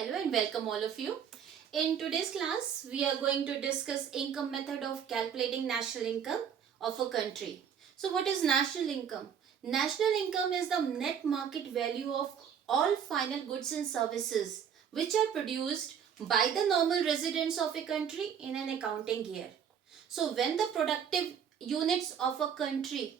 Hello and welcome all of you. In today's class, we are going to discuss income method of calculating national income of a country. So what is national income? National income is the net market value of all final goods and services which are produced by the normal residents of a country in an accounting year. So when the productive units of a country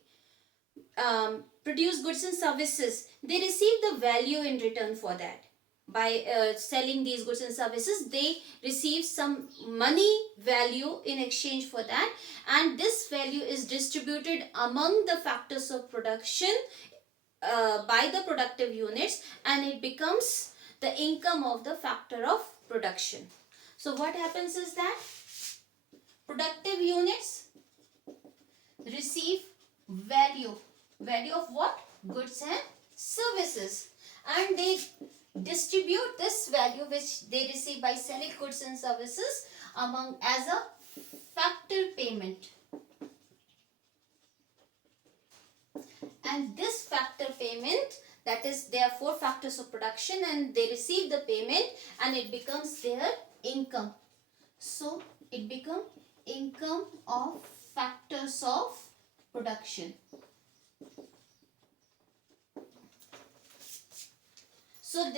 produce goods and services, they receive the value in return for that. By selling these goods and services, they receive some money value in exchange for that, and this value is distributed among the factors of production by the productive units, and it becomes the income of the factor of production. So what happens is that productive units receive value of what? Goods and services, and they distribute this value which they receive by selling goods and services among as a factor payment. And this factor payment, that is, there are four factors of production and they receive the payment and it becomes their income. So it becomes income of factors of production. So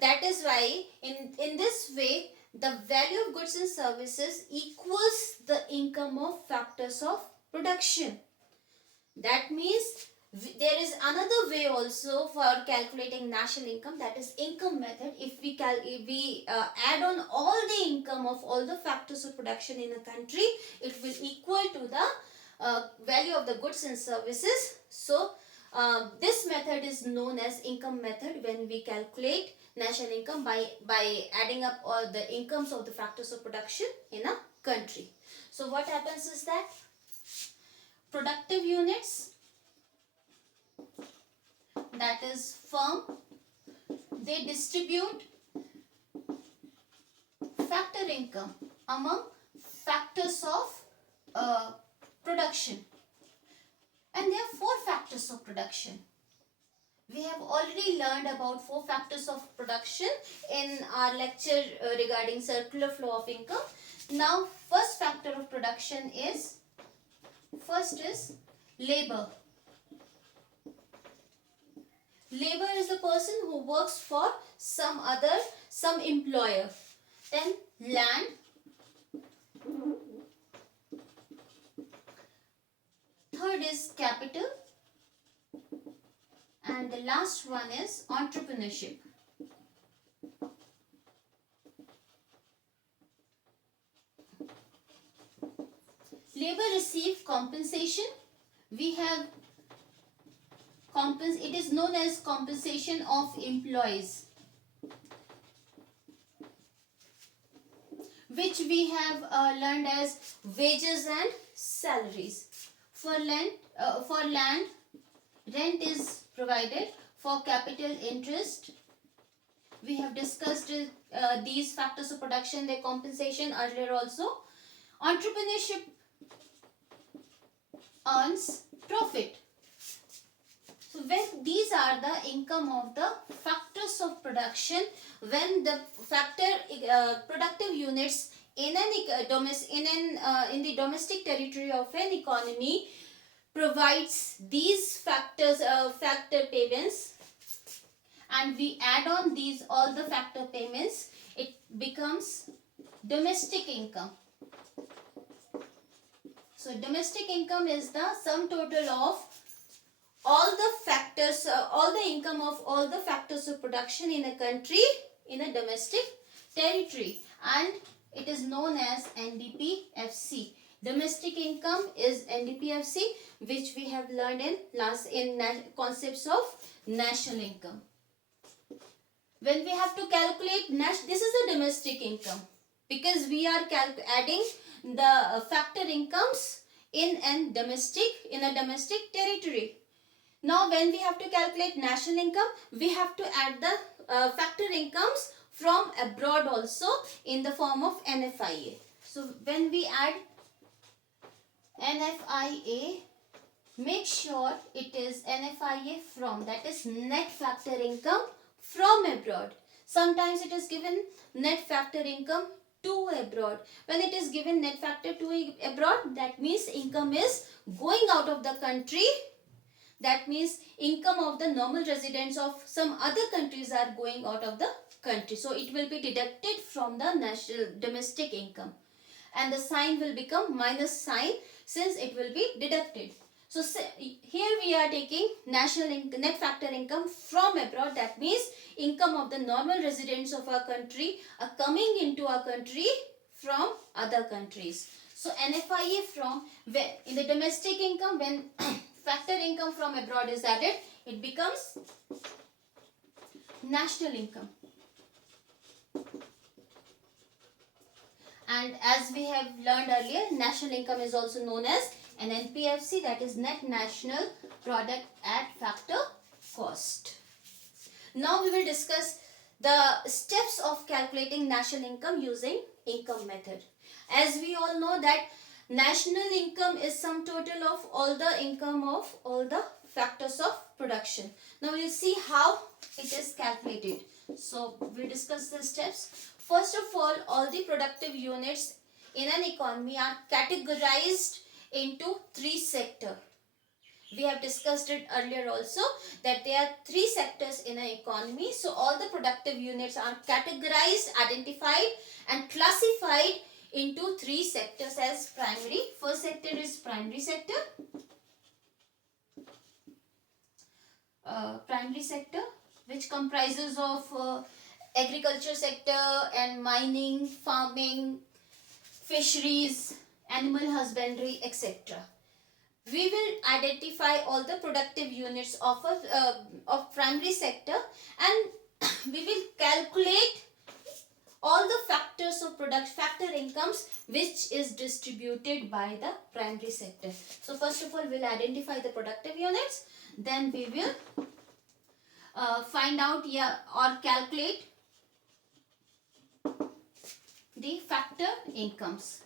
that is why in this way the value of goods and services equals the income of factors of production. That means there is another way also for calculating national income, that is income method. If we add on all the income of all the factors of production in a country, it will equal to the value of the goods and services. So this method is known as income method when we calculate national income by adding up all the incomes of the factors of production in a country. So what happens is that productive units, that is firm, they distribute factor income among factors of production. And there are four factors of production. We have already learned about four factors of production in our lecture regarding circular flow of income. Now, first factor of production is labor. Labor is the person who works for some employer. Then land. Third is capital, and the last one is entrepreneurship. Labor receive compensation. We have it is known as compensation of employees, which we have learned as wages and salaries. For land, rent is provided. For capital, interest. We have discussed these factors of production, their compensation earlier also. Entrepreneurship earns profit. So when these are the income of the factors of production, when the productive units in the domestic territory of an economy provides these factor payments, and we add on all the factor payments, it becomes domestic income. So domestic income is the sum total of all the factors, all the income of all the factors of production in a country in a domestic territory, and it is known as NDPFC. Domestic income is NDPFC, which we have learned in concepts of national income. When we have to calculate this is the domestic income, because we are adding the factor incomes in a domestic territory. Now when we have to calculate national income, we have to add the factor incomes from abroad also in the form of NFIA. So when we add NFIA, make sure it is NFIA from, that is net factor income from abroad. Sometimes it is given net factor income to abroad. When it is given net factor to abroad, that means income is going out of the country. That means income of the normal residents of some other countries are going out of the country. So it will be deducted from the national domestic income. And the sign will become minus sign since it will be deducted. So here we are taking net factor income from abroad. That means income of the normal residents of our country are coming into our country from other countries. So NFIA from where in the domestic income, when factor income from abroad is added, it becomes national income. And as we have learned earlier, national income is also known as NNPFC, that is net national product at factor cost. Now we will discuss the steps of calculating national income using income method. As we all know that national income is sum total of all the income of all the factors of production. Now we will see how it is calculated. So we will discuss the steps. First of all the productive units in an economy are categorized into three sectors. We have discussed it earlier also that there are three sectors in an economy. So all the productive units are categorized, identified and classified into three sectors as primary. First sector is primary sector. Primary sector, which comprises of agriculture sector and mining, farming, fisheries, animal husbandry, etc. We will identify all the productive units of primary sector, and we will calculate all the factors of factor incomes which is distributed by the primary sector. So first of all, we'll identify the productive units, then we will find out or calculate the factor incomes.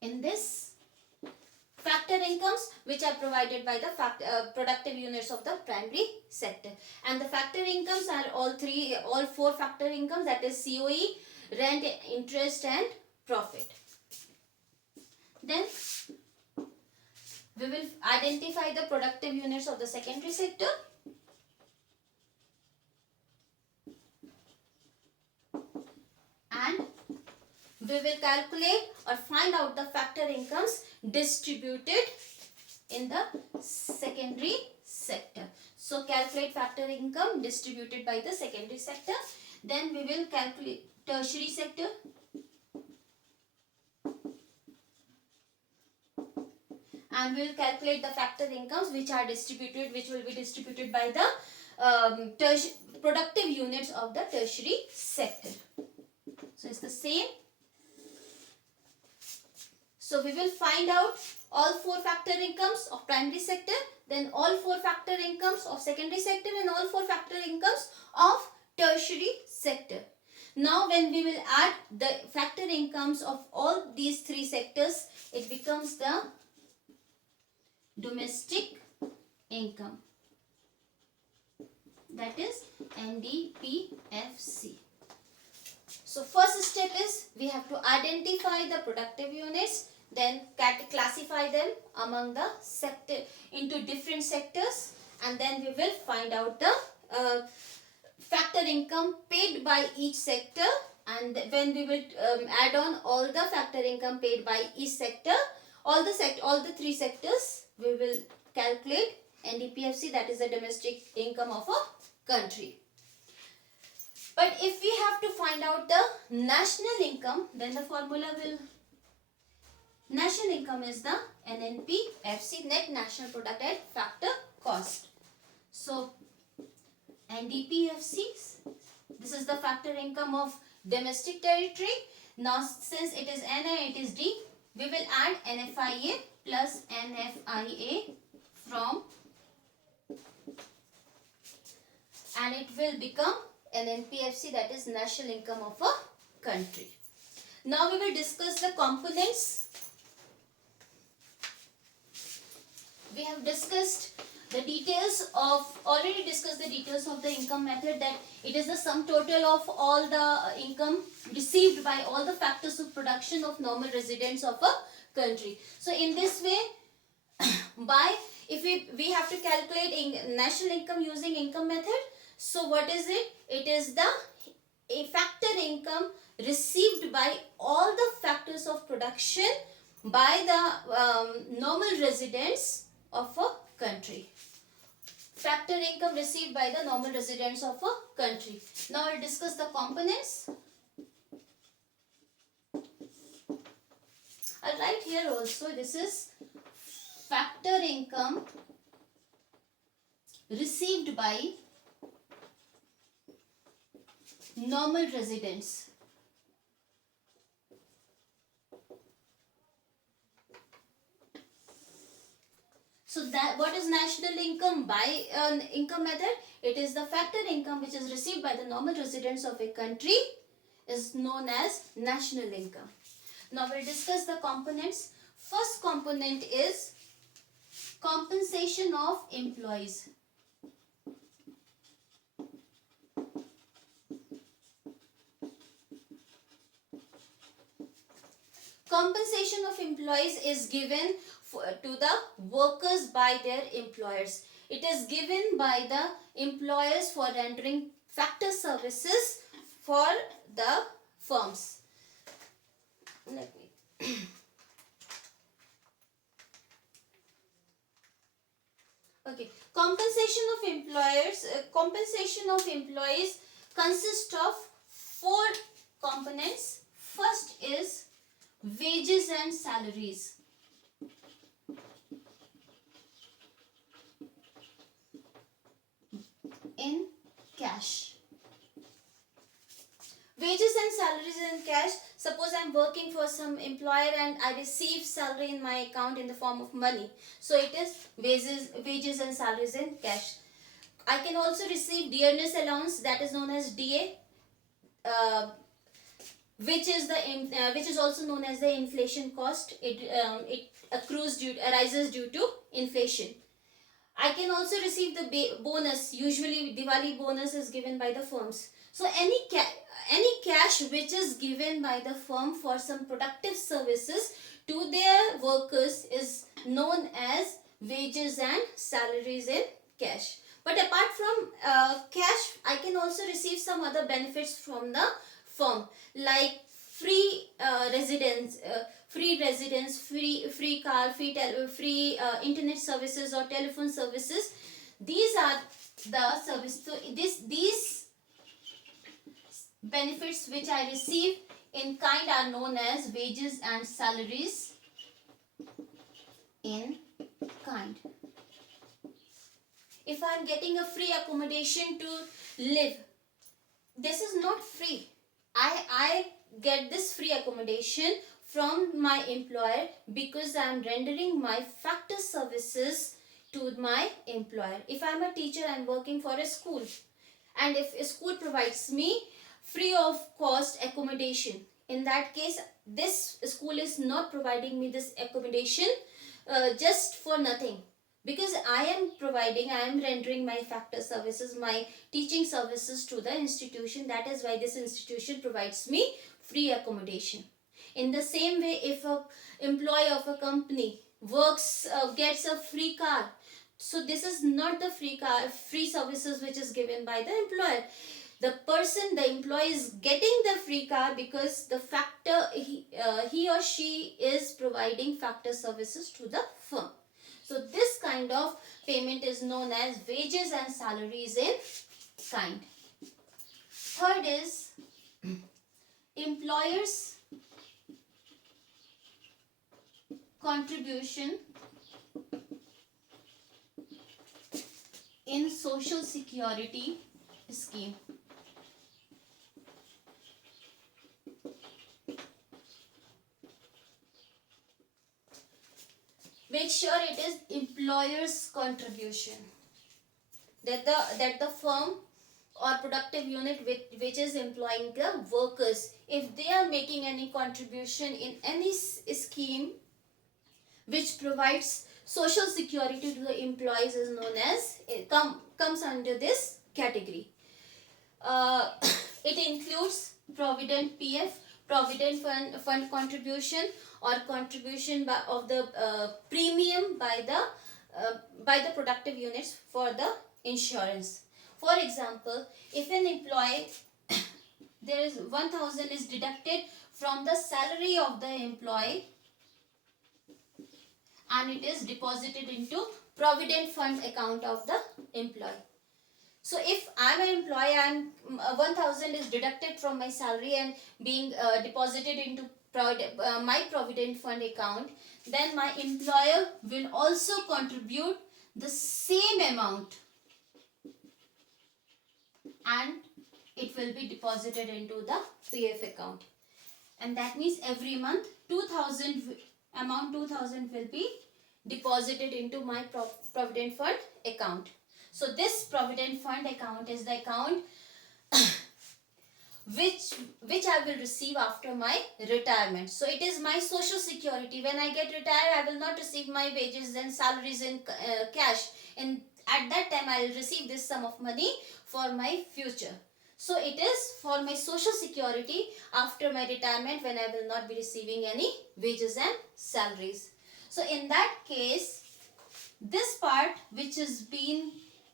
In this, factor incomes which are provided by the productive units of the primary sector, and the factor incomes are all four factor incomes, that is COE, rent, interest and profit. Then we will identify the productive units of the secondary sector. And we will calculate or find out the factor incomes distributed in the secondary sector. So calculate factor income distributed by the secondary sector. Then we will calculate tertiary sector. And we will calculate the factor incomes which will be distributed by the productive units of the tertiary sector. So it's the same. So we will find out all four factor incomes of primary sector, then all four factor incomes of secondary sector, and all four factor incomes of tertiary sector. Now when we will add the factor incomes of all these three sectors, it becomes the domestic income, that is NDPFC. So first step is we have to identify the productive units, then classify them among the sector into different sectors, and then we will find out the factor income paid by each sector, and when we will add on all the factor income paid by each sector, all the three sectors, we will calculate NDPFC, that is the domestic income of a country. But if we have to find out the national income, then the formula will, national income is the NNPFC, net national product at factor cost. So NDPFC, this is the factor income of domestic territory. Now since it is N and it is D, we will add NFIA plus NFIA from, and it will become NNPFC, that is national income of a country. Now we will discuss the components. We have discussed The details of, already discussed the details of the income method, that it is the sum total of all the income received by all the factors of production of normal residents of a country. So in this way, by, if we have to calculate national income using income method, so what is it? It is the a factor income received by all the factors of production by the normal residents of a country. Factor income received by the normal residents of a country. Now I'll discuss the components. I'll write here also, this is factor income received by normal residents. So that, what is national income by income method? It is the factor income which is received by the normal residents of a country is known as national income. Now we'll discuss the components. First component is compensation of employees. Compensation of employees is given to the workers by their employers. It is given by the employers for rendering factor services for the firms. Let me okay, compensation of employees consists of 4 components. First is wages and salaries. In cash. Wages and salaries in cash. Suppose I am working for some employer and I receive salary in my account in the form of money. So it is wages and salaries in cash. I can also receive dearness allowance, that is known as DA, which is also known as the inflation cost. It arises due to inflation. I can also receive the bonus. Usually Diwali bonus is given by the firms. So any cash which is given by the firm for some productive services to their workers is known as wages and salaries in cash. But apart from cash, I can also receive some other benefits from the firm, like free residence, free car, free internet services or telephone services. These are the services. So these benefits which I receive in kind are known as wages and salaries in kind. If I am getting a free accommodation to live, this is not free. I get this free accommodation from my employer because I am rendering my factor services to my employer. If I am a teacher, I am working for a school, and if a school provides me free of cost accommodation, in that case this school is not providing me this accommodation just for nothing, because I am rendering my factor services, my teaching services to the institution. That is why this institution provides me free accommodation. In the same way, if a employee of a company gets a free car, so this is not the free services which is given by the employer. The employee is getting the free car because the factor, he or she is providing factor services to the firm. So this kind of payment is known as wages and salaries in kind. Third is employers' contribution in social security scheme. Make sure it is employer's contribution, that the firm or productive unit which is employing the workers, if they are making any contribution in any scheme which provides social security to the employees is known as, comes under this category. Uh, it includes provident PF, provident fund contribution, or contribution of the premium by the productive units for the insurance. For example, if an employee, there is 1000 is deducted from the salary of the employee and it is deposited into provident fund account of the employee. So if I'm an employee and 1000 is deducted from my salary and being deposited into my provident fund account, then my employer will also contribute the same amount and it will be deposited into the PF account. And that means every month 2000 will be deposited into my provident fund account. So this provident fund account is the account which I will receive after my retirement. So it is my social security. When I get retired, I will not receive my wages and salaries in cash. And at that time, I will receive this sum of money for my future. So it is for my social security after my retirement, when I will not be receiving any wages and salaries. So in that case, this part which is being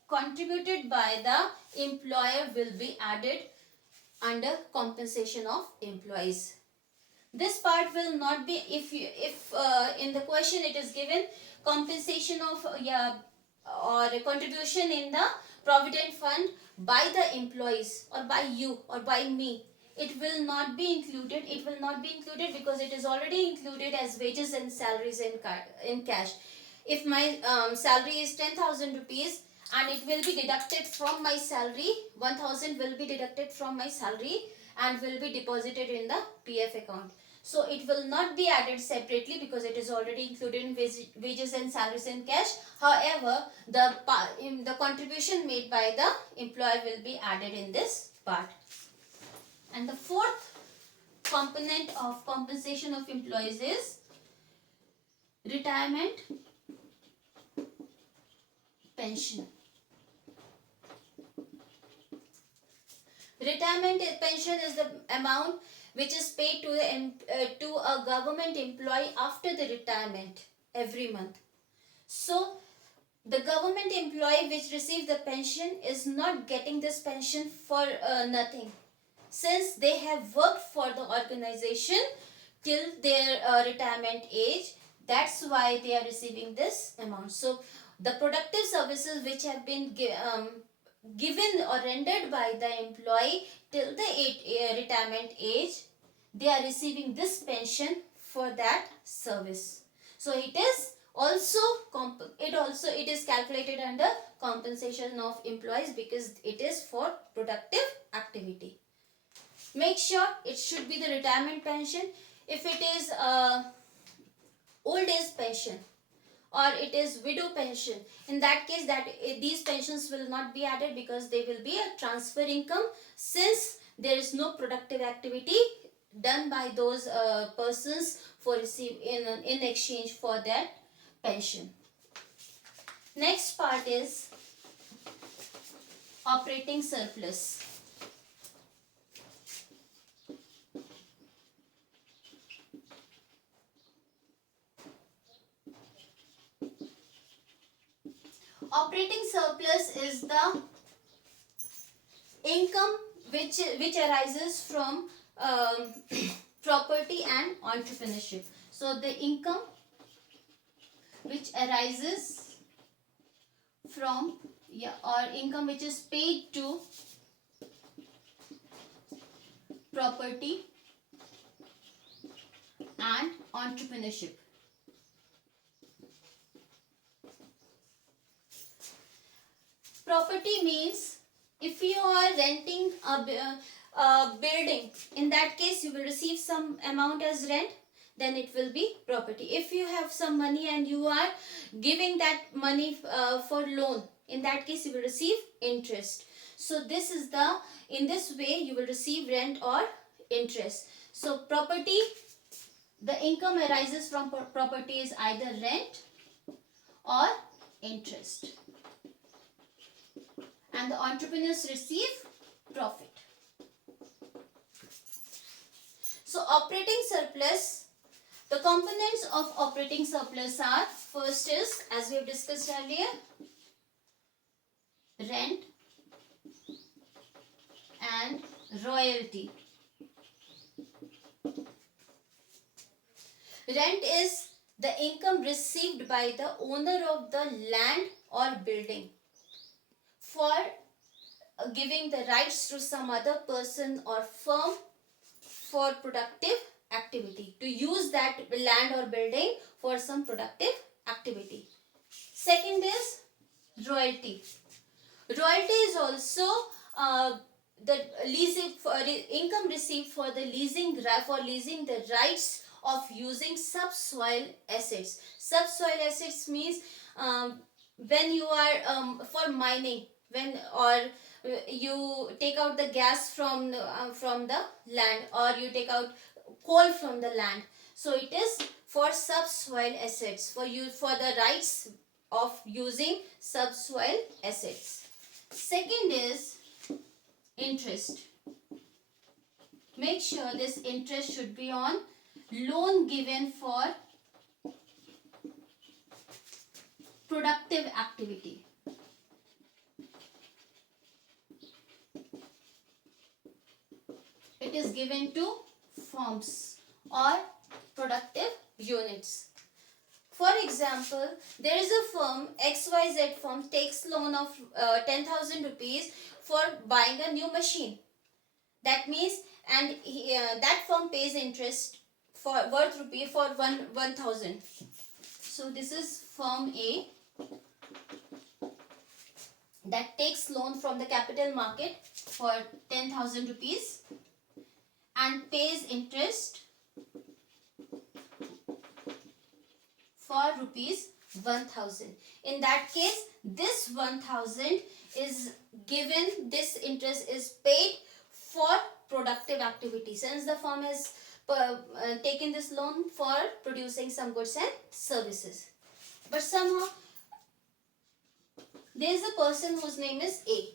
contributed by the employer will be added under compensation of employees. This part will not be, if in the question it is given compensation of or a contribution in the provident fund by the employees or by you or by me, it will not be included. It will not be included because it is already included as wages and salaries in cash. If my salary is 10,000 rupees and it will be deducted from my salary, 1000 will be deducted from my salary and will be deposited in the PF account. So it will not be added separately because it is already included in wages and salaries in cash. However, the contribution made by the employer will be added in this part. And the fourth component of compensation of employees is retirement pension. Retirement pension is the amount which is paid to a government employee after the retirement every month. So the government employee which receives the pension is not getting this pension for nothing, since they have worked for the organization till their retirement age. That's why they are receiving this amount. So the productive services which have been given or rendered by the employee till the retirement age, they are receiving this pension for that service. So it is also it is calculated under compensation of employees because it is for productive activity. Make sure it should be the retirement pension. If it is old age pension or it is widow pension, in that case these pensions will not be added because they will be a transfer income, since there is no productive activity done by those persons for in exchange for that pension. Next part is operating surplus. Operating surplus is the income which arises from property and entrepreneurship. So the income which arises from or income which is paid to property and entrepreneurship. Property means if you are renting a building, in that case you will receive some amount as rent, then it will be property. If you have some money and you are giving that money for loan, in that case you will receive interest. So this is in this way you will receive rent or interest. So property, the income arises from property is either rent or interest. And the entrepreneurs receive profit. So operating surplus, the components of operating surplus are, first is, as we have discussed earlier, rent and royalty. Rent is the income received by the owner of the land or building for giving the rights to some other person or firm for productive activity, to use that land or building for some productive activity. Second is royalty. Royalty is also the leasing for income received for the leasing the rights of using subsoil assets. Subsoil assets means when you are for mining, when or you take out the gas from the land, or you take out coal from the land. So it is for subsoil assets, for the rights of using subsoil assets. Second is interest. Make sure this interest should be on loan given for productive activity. It is given to firms or productive units. For example, there is a firm, XYZ firm takes loan of 10,000 rupees for buying a new machine. That means, and that firm pays interest for worth rupee for 1,000. So this is firm A that takes loan from the capital market for 10,000 rupees and pays interest for rupees 1,000. In that case, this 1,000 is given, this interest is paid for productive activity, since the firm has taken this loan for producing some goods and services. But somehow there is a person whose name is A.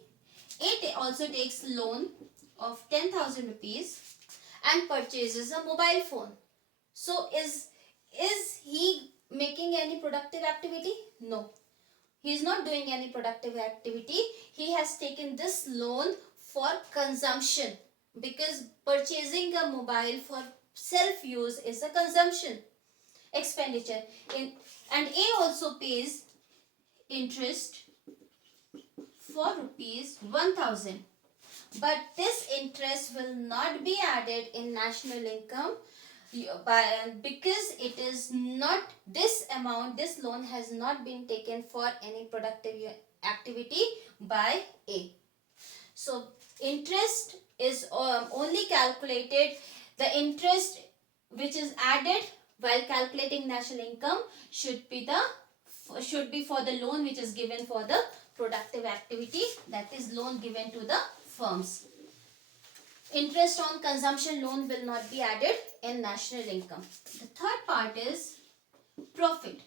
A also takes loan of 10,000 rupees and purchases a mobile phone. So is he making any productive activity? No. He is not doing any productive activity. He has taken this loan for consumption, because purchasing a mobile for self-use is a consumption expenditure. And A also pays interest for rupees 1,000. But this interest will not be added in national income because it is not, this amount, this loan has not been taken for any productive activity by A. So interest is only calculated, the interest which is added while calculating national income should be for the loan which is given for the productive activity, that is loan given to the firms. Interest on consumption loan will not be added in national income. The third part is profit.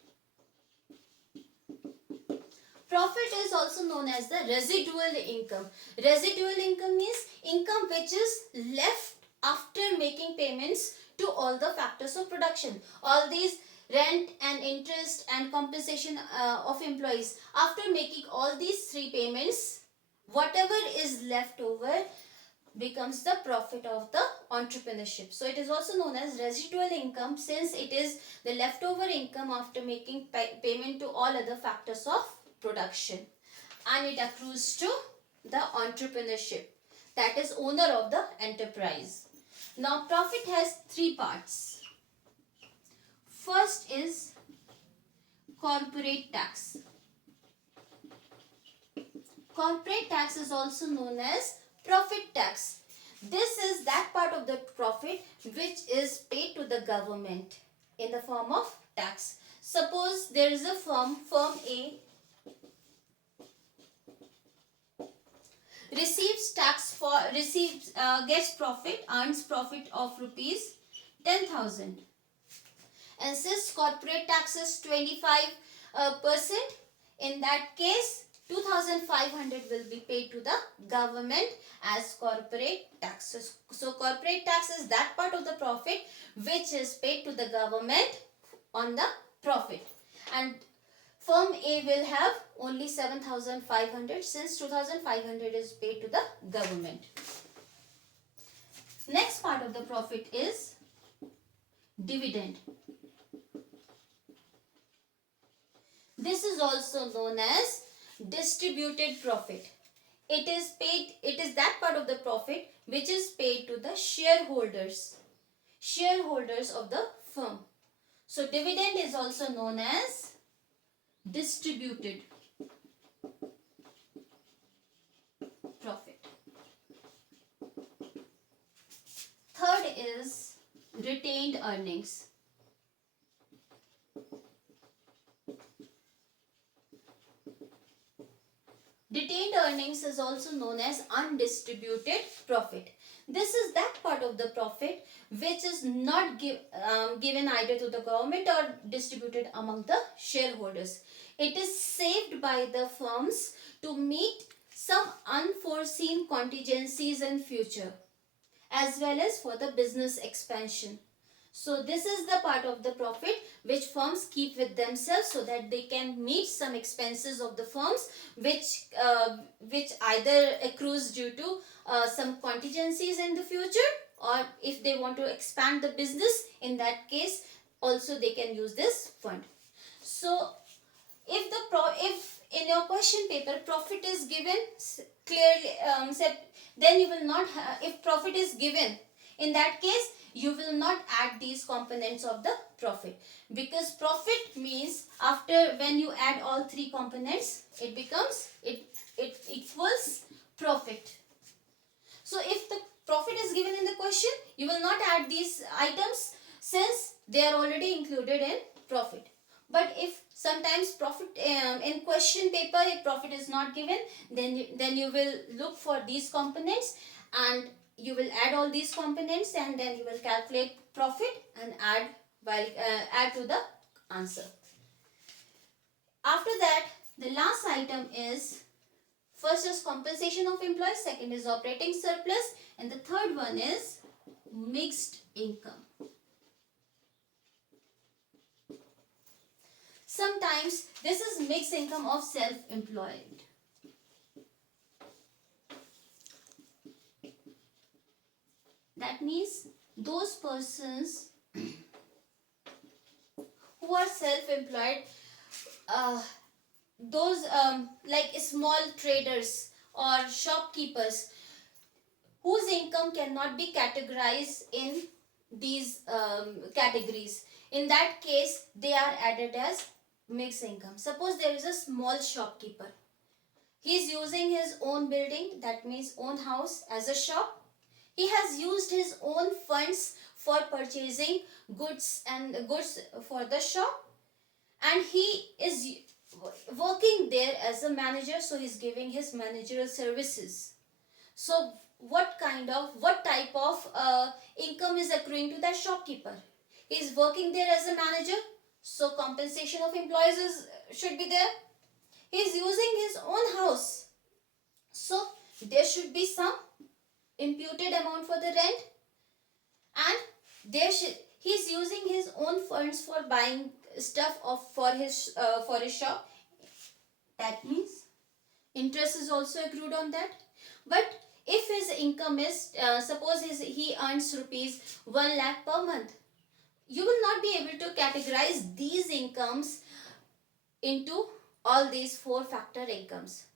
Profit is also known as the residual income. Residual income means income which is left after making payments to all the factors of production. All these rent and interest and compensation of employees. After making all these three payments, whatever is left over becomes the profit of the entrepreneurship. So it is also known as residual income, since it is the leftover income after making payment to all other factors of production, and it accrues to the entrepreneurship, that is owner of the enterprise. Now profit has three parts. First is corporate tax. Corporate tax is also known as profit tax. This is that part of the profit which is paid to the government in the form of tax. Suppose there is a firm A earns profit of rupees 10,000. And since corporate tax is 25 percent. In that case, 2,500 will be paid to the government as corporate taxes. So corporate tax is that part of the profit which is paid to the government on the profit, and firm A will have only 7,500 since 2,500 is paid to the government. Next part of the profit is dividend. This is also known as distributed profit. It is that part of the profit which is paid to the shareholders of the firm. So dividend is also known as distributed profit. Third is retained earnings. Retained earnings is also known as undistributed profit. This is that part of the profit which is not given either to the government or distributed among the shareholders. It is saved by the firms to meet some unforeseen contingencies in future, as well as for the business expansion. So this is the part of the profit which firms keep with themselves so that they can meet some expenses of the firms which either accrues due to some contingencies in the future, or if they want to expand the business, in that case also they can use this fund. So if in your question paper profit is given clearly then you will not if profit is given, in that case you will not add these components of the profit, because profit means after when you add all three components it equals profit. So if the profit is given in the question, you will not add these items since they are already included in profit. But if sometimes profit in question paper if profit is not given, then you will look for these components and you will add all these components and then you will calculate profit and add to the answer. After that, the last item is, first is compensation of employees, second is operating surplus, and the third one is mixed income. Sometimes this is mixed income of self-employed. That means those persons who are self-employed, those like small traders or shopkeepers whose income cannot be categorized in these categories. In that case, they are added as mixed income. Suppose there is a small shopkeeper. He is using his own building, that means own house, as a shop. He has used his own funds for purchasing goods for the shop, and he is working there as a manager, so he is giving his managerial services. So what type of income is accruing to that shopkeeper? He is working there as a manager, so compensation of employees should be there. He is using his own house, so there should be some imputed amount for the rent, and he is using his own funds for buying stuff for his shop. That means interest is also accrued on that. But if his income is suppose he earns rupees 1 lakh per month, you will not be able to categorize these incomes into all these 4 factor incomes.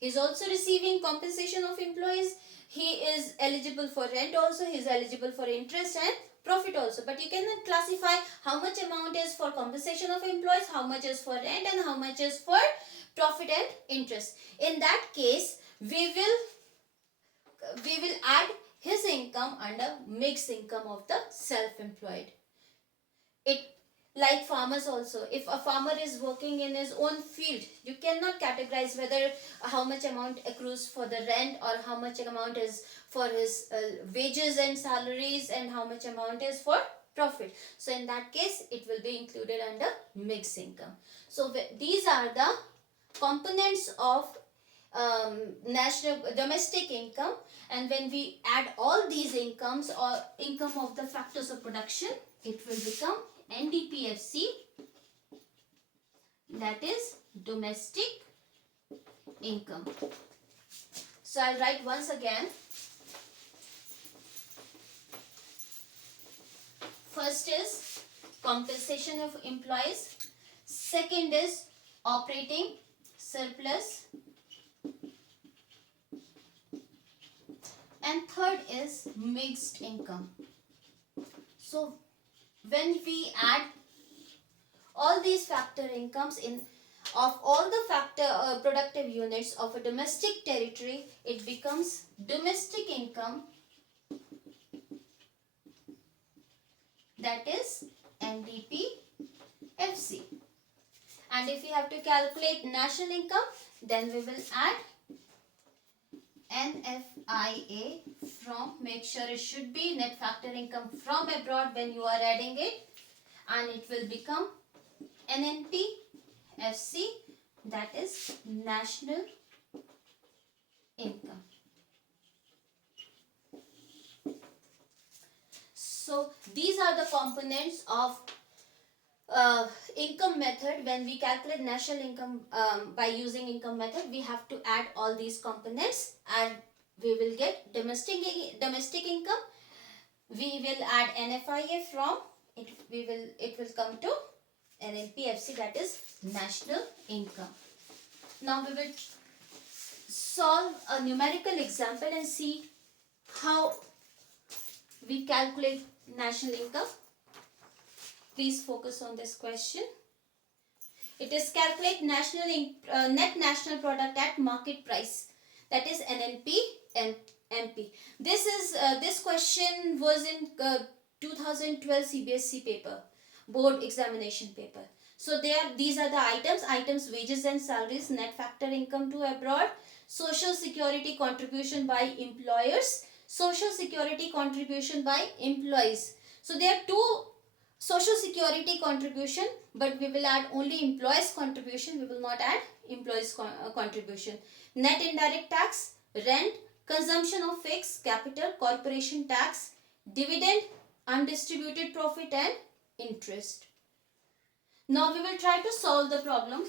He is also receiving compensation of employees. He is eligible for rent also. He is eligible for interest and profit also. But you cannot classify how much amount is for compensation of employees, how much is for rent, and how much is for profit and interest. In that case, we will add his income under mixed income of the self-employed. It like farmers also. If a farmer is working in his own field, you cannot categorize whether how much amount accrues for the rent or how much amount is for his wages and salaries and how much amount is for profit. So in that case, it will be included under mixed income. So these are the components of national domestic income, and when we add all these incomes or income of the factors of production, it will become NDPFC, that is domestic income. So I'll write once again. First is compensation of employees, second is operating surplus, and third is mixed income. So when we add all these factor incomes in of all the factor productive units of a domestic territory, it becomes domestic income, that is NDPFC. And if we have to calculate national income, then we will add NFIA from, make sure it should be net factor income from abroad when you are adding it, and it will become NNPFC, that is national income. So these are the components of income method. When we calculate national income by using income method, we have to add all these components and we will get domestic income. We will add NFIA from it. It will come to NNPFC, that is national income. Now we will solve a numerical example and see how we calculate national income. Please focus on this question. It is calculate net national product at market price, that is NNP MP. This question was in 2012 CBSE paper, board examination paper. So these are the items: wages and salaries, net factor income to abroad, social security contribution by employers, social security contribution by employees. So there are two social security contribution, but we will add only employees contribution. We will not add employees contribution. Net indirect tax, rent, consumption of fixed capital, corporation tax, dividend, undistributed profit, and interest. Now we will try to solve the problem.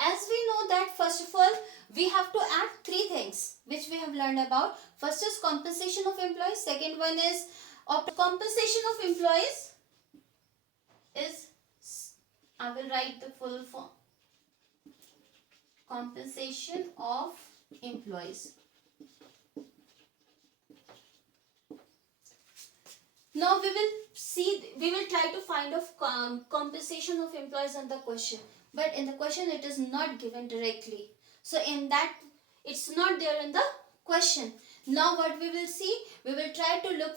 As we know that, first of all, we have to add three things which we have learned about. First is compensation of employees. Second one is compensation of employees is, I will write the full form, compensation of employees. Now we will try to find of compensation of employees in the question. But in the question it is not given directly. So in that, it's not there in the question. Now what we will see, we will try to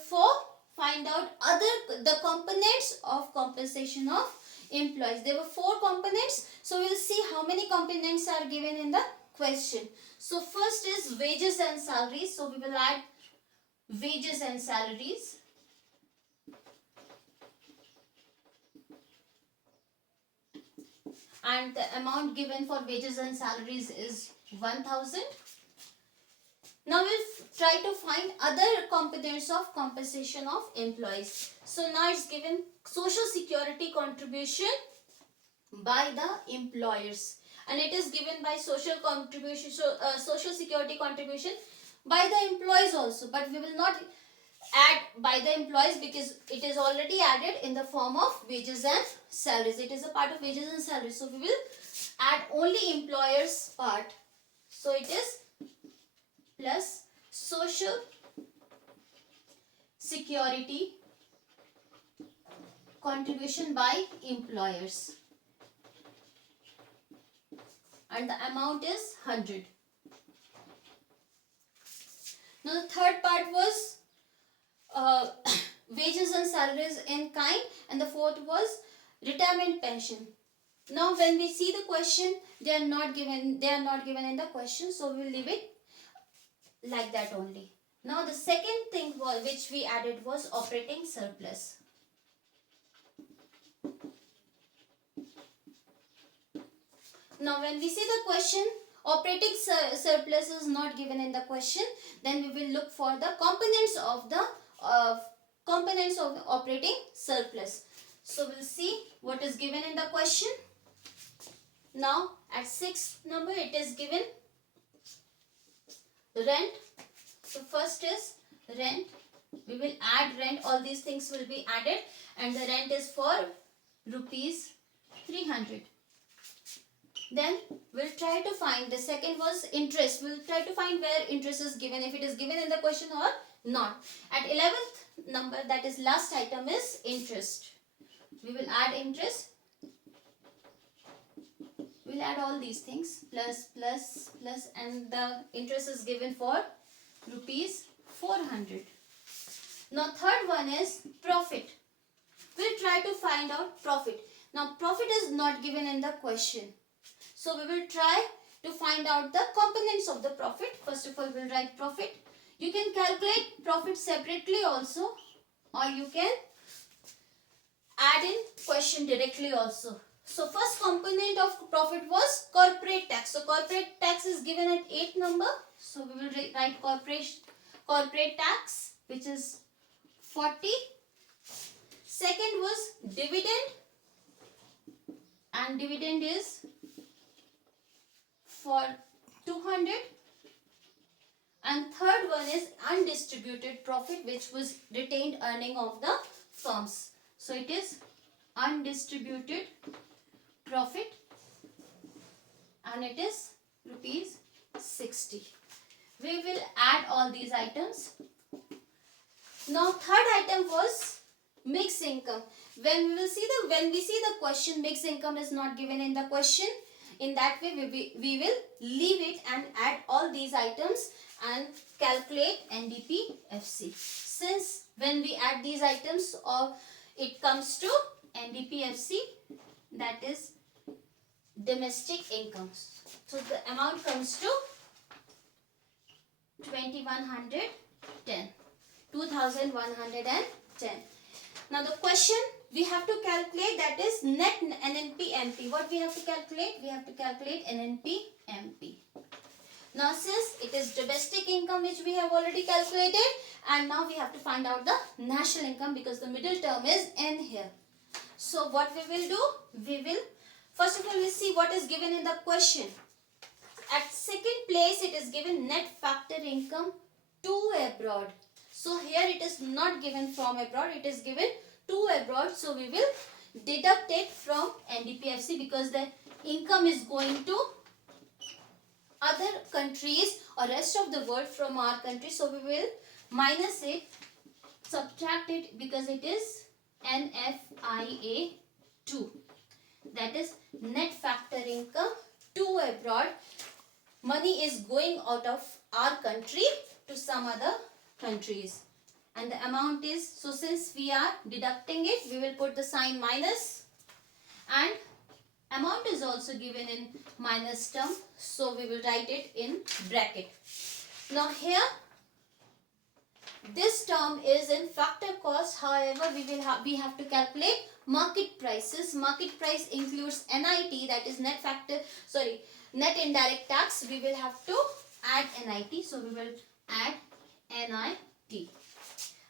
find out the components of compensation of employees. There were 4 components. So we will see how many components are given in the question. So first is wages and salaries. So we will add wages and salaries. And the amount given for wages and salaries is 1000. Now we'll try to find other components of compensation of employees. So now it's given social security contribution by the employers, and it is given by social security contribution by the employees also, but we will not add by the employees because it is already added in the form of wages and salaries. It is a part of wages and salaries. So we will add only employers part. So it is plus social security contribution by employers, and the amount is 100. Now the third part was wages and salaries in kind, and the fourth was retirement pension. Now when we see the question, they are not given in the question, so we will leave it like that only. Now the second thing which we added was operating surplus. Now when we see the question, operating surplus is not given in the question, then we will look for the components of the operating surplus. So we'll see what is given in the question. Now at 6th number it is given rent. So first is rent. We will add rent. All these things will be added, and the rent is for rupees 300. Then we'll try to find, the second was interest. We'll try to find where interest is given, if it is given in the question or not. At 11th number, that is last item, is interest. We will add interest. We'll add all these things, plus, plus, plus, and the interest is given for rupees 400. Now third one is profit. We'll try to find out profit. Now profit is not given in the question, so we will try to find out the components of the profit. First of all, we'll write profit. You can calculate profit separately also, or you can add in question directly also. So first component of profit was corporate tax. So corporate tax is given at 8th number. So we will write corporate tax, which is 40. Second was dividend, and dividend is for 200. And third one is undistributed profit, which was retained earning of the firms. So it is undistributed profit, and it is rupees 60. We will add all these items. Now third item was mixed income. When we see the question, mixed income is not given in the question. In that way, we will leave it and add all these items and calculate NDP-FC. Since when we add these items, or it comes to NDP-FC, that is domestic incomes. So the amount comes to 2110. 2110. Now the question we have to calculate, that is net NNP-MP. What we have to calculate? We have to calculate NNP-MP. Now since it is domestic income, which we have already calculated, and now we have to find out the national income, because the middle term is N here. So what we will do? We will, first of all, we'll see what is given in the question. At second place, it is given net factor income to abroad. So here it is not given from abroad, it is given to abroad. So we will deduct it from NDP-FC, because the income is going to other countries or rest of the world from our country. So we will minus it, subtract it, because it is NFIA 2. That is net factor income to abroad. Money is going out of our country to some other countries, and the amount is, so since we are deducting it, we will put the sign minus, and amount is also given in minus term, so we will write it in bracket. Now here this term is in factor cost. However, we have to calculate market prices. Market price includes NIT, that is net indirect tax. We will have to add NIT, so we will add NIT.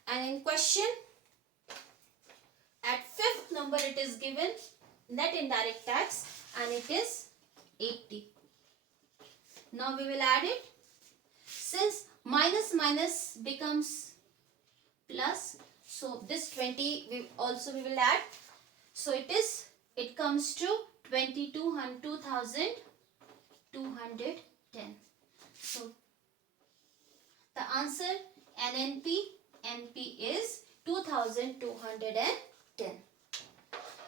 And in question at 5th number, it is given net indirect tax, and it is 80. Now we will add it. Since minus minus becomes plus, so this 20 we will add. So it comes to 22,210. So the answer NNP-MP is 2210.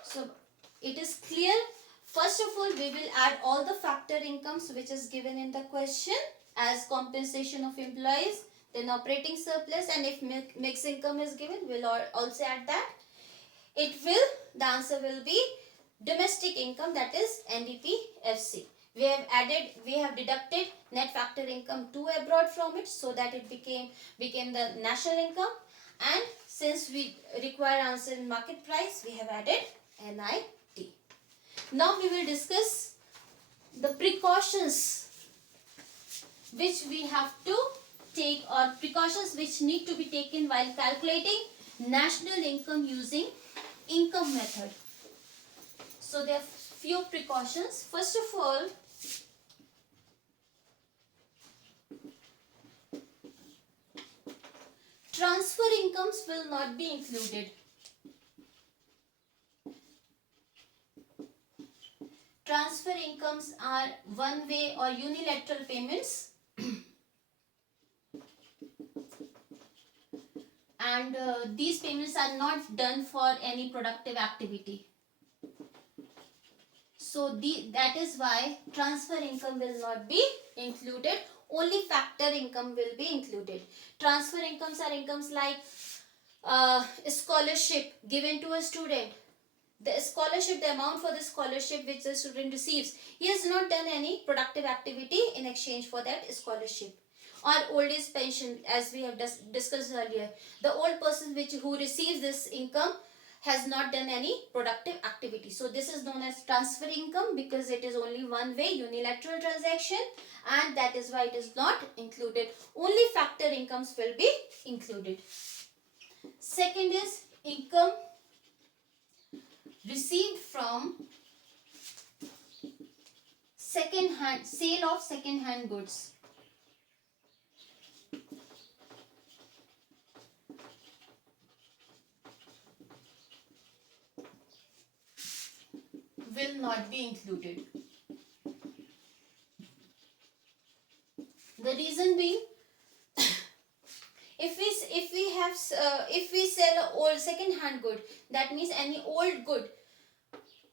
So it is clear. First of all, we will add all the factor incomes which is given in the question as compensation of employees, then operating surplus, and if mixed income is given, we'll also add that. The answer will be domestic income, that is NDPFC. We have deducted net factor income to abroad from it, so that it became the national income. And since we require answer in market price, we have added NIT. Now we will discuss the precautions which we have to take, or precautions which need to be taken while calculating national income using income method. So there are few precautions. First of all, transfer incomes will not be included. Transfer incomes are one-way or unilateral payments, and these payments are not done for any productive activity. So that is why transfer income will not be included. Only factor income will be included. Transfer incomes are incomes like scholarship given to a student. The scholarship, the amount for the scholarship which the student receives, he has not done any productive activity in exchange for that scholarship. Or old age pension, as we have discussed earlier. The old person who receives this income has not done any productive activity. So this is known as transfer income, because it is only one way unilateral transaction, and that is why it is not included. Only factor incomes will be included. Second is income received from sale of second hand goods. Will not be included. The reason being, if we sell an old second hand good, that means any old good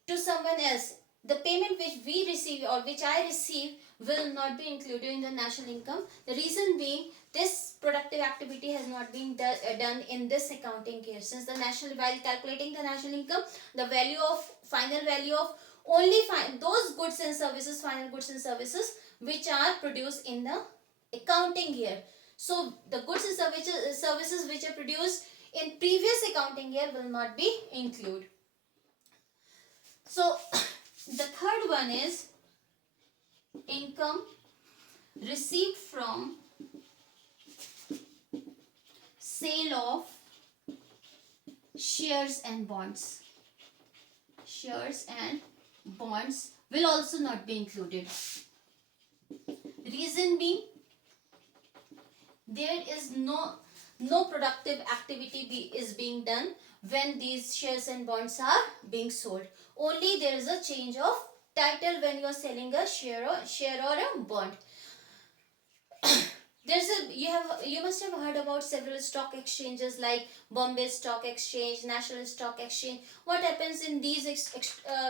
to someone else, the payment which we receive or which I receive will not be included in the national income. The reason being, this productive activity has not been done in this accounting year. Since while calculating the national income, the final value of only those goods and services, final goods and services which are produced in the accounting year. So the goods and services which are produced in previous accounting year will not be included. So the third one is income received from sale of shares and bonds. Shares and bonds will also not be included. Reason being, there is no productive activity is being done when these shares and bonds are being sold. Only there is a change of title when you are selling a share or a bond. You must have heard about several stock exchanges like Bombay Stock Exchange, National Stock Exchange. What happens in these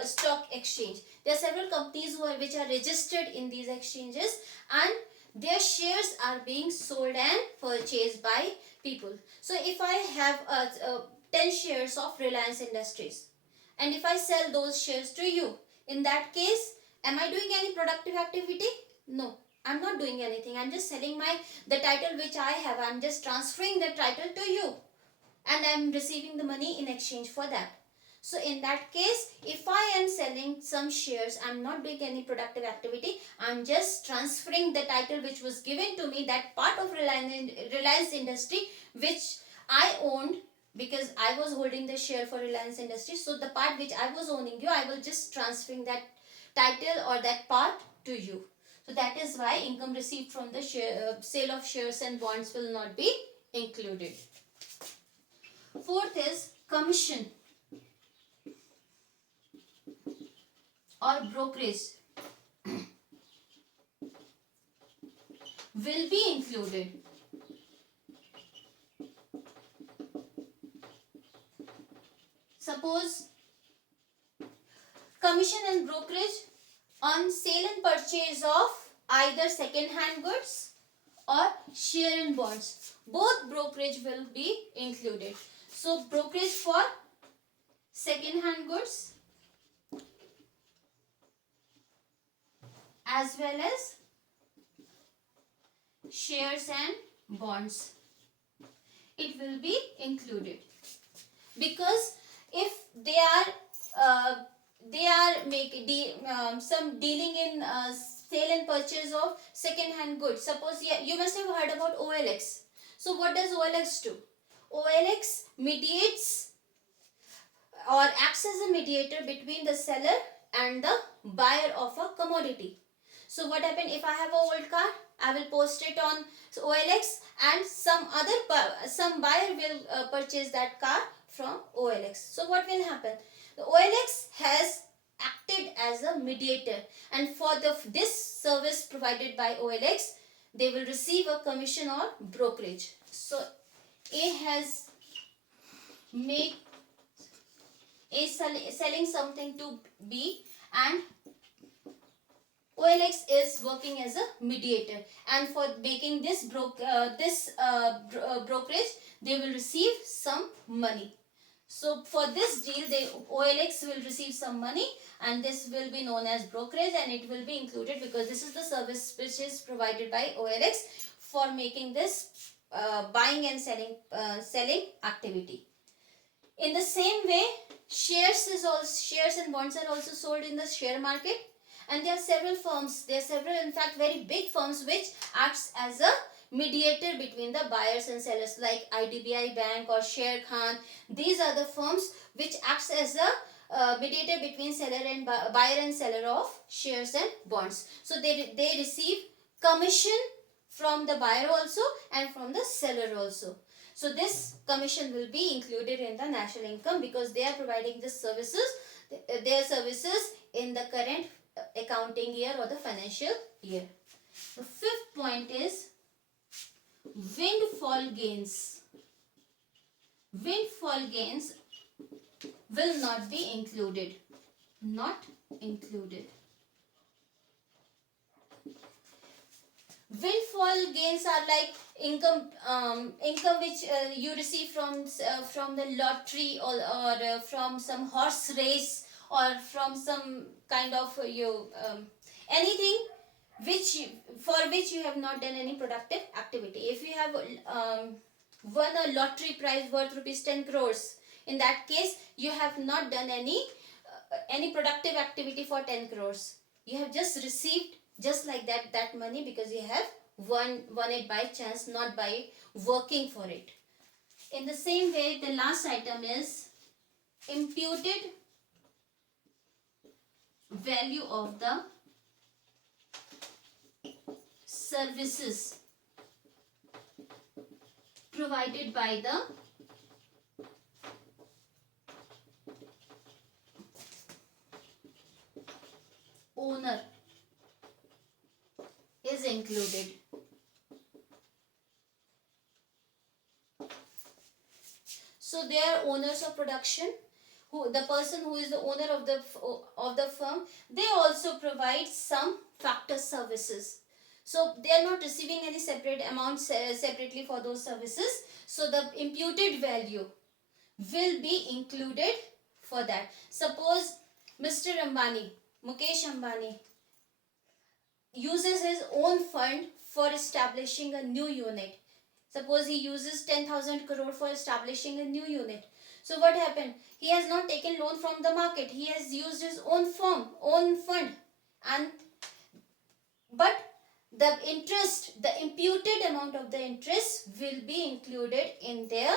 stock exchange? There are several companies which are registered in these exchanges, and their shares are being sold and purchased by people. So if I have 10 shares of Reliance Industries, and if I sell those shares to you, in that case, am I doing any productive activity? No, I'm not doing anything. I'm just selling the title which I have. I'm just transferring the title to you, and I'm receiving the money in exchange for that. So in that case, if I am selling some shares, I'm not doing any productive activity. I'm just transferring the title which was given to me, that part of Reliance Industry which I owned, because I was holding the share for Reliance Industry. So the part which I was owning you, I will just transferring that title or that part to you. So that is why income received from the sale of shares and bonds will not be included. Fourth is commission or brokerage will be included. Suppose commission and brokerage on sale and purchase of either second hand goods or share and bonds, both brokerage will be included. So brokerage for second hand goods as well as shares and bonds. It will be included, because if they are some dealing in sale and purchase of second hand goods. Suppose, yeah, you must have heard about OLX. So what does OLX do? OLX mediates or acts as a mediator between the seller and the buyer of a commodity. So what happen, if I have a old car, I will post it on OLX, and some buyer will purchase that car from OLX. So what will happen? The OLX has acted as a mediator, and for this service provided by OLX, they will receive a commission or brokerage. So A has make A selling something to B, and OLX is working as a mediator, and for making this brokerage, they will receive some money. So for this deal, OLX will receive some money, and this will be known as brokerage, and it will be included because this is the service which is provided by OLX for making this buying and selling activity. In the same way, shares and bonds are also sold in the share market, and there are several firms. There are several, in fact, very big firms which acts as a mediator between the buyers and sellers, like IDBI Bank or Sharekhan. These are the firms which acts as a mediator between buyer and seller of shares and bonds. So they receive commission from the buyer also and from the seller also. So this commission will be included in the national income because they are providing their services in the current accounting year or the financial year. The fifth point is windfall gains. Windfall gains will not be included. Not included. Windfall gains are like income which you receive from the lottery or from some horse race, or from some kind of anything for which you have not done any productive activity. If you have won a lottery prize worth rupees 10 crores, in that case you have not done any productive activity for 10 crores. You have just received just like that money because you have won it by chance, not by working for it. In the same way, the last item is imputed value of the services provided by the owner is included. So they are owners of production. The person who is the owner of the firm, they also provide some factor services. So they are not receiving any separate amounts separately for those services. So the imputed value will be included for that. Suppose Mr. Ambani, Mukesh Ambani, uses his own fund for establishing a new unit. Suppose he uses 10,000 crore for establishing a new unit. So what happened? He has not taken loan from the market. He has used his own fund, but the imputed amount of the interest will be included in their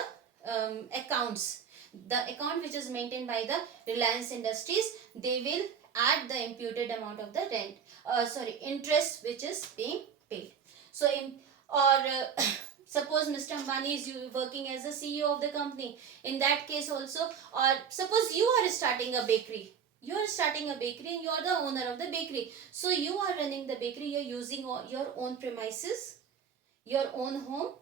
accounts. The account which is maintained by the Reliance Industries, they will add the imputed amount of the interest which is being paid. So suppose Mr. Ambani is working as the CEO of the company. In that case also, or suppose you are starting a bakery. You are starting a bakery and you are the owner of the bakery. So you are running the bakery, you are using your own premises, your own home.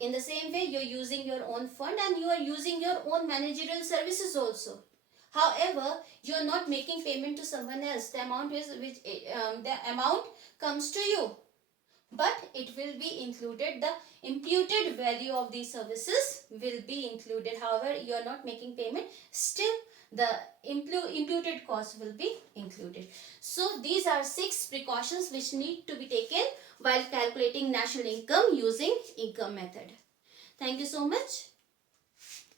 In the same way, you are using your own fund and you are using your own managerial services also. However, you are not making payment to someone else. The amount comes to you, but it will be included. The imputed value of these services will be included. However, you are not making payment. Still, the imputed cost will be included. So these are 6 precautions which need to be taken while calculating national income using income method. Thank you so much.